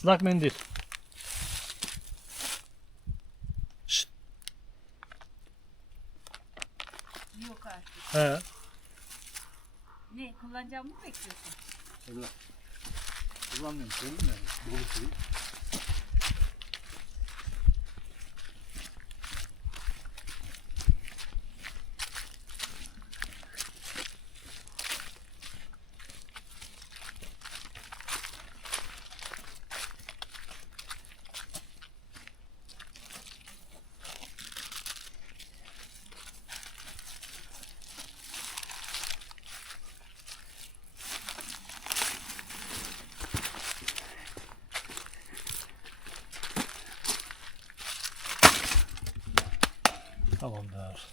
Islak mendil. Şşt. Yok artık. He. Ne kullanacağımı mı bekliyorsun? Evet. Kullanmıyorum. Söyleyeyim mi? Dolu suyu. Tamamdır.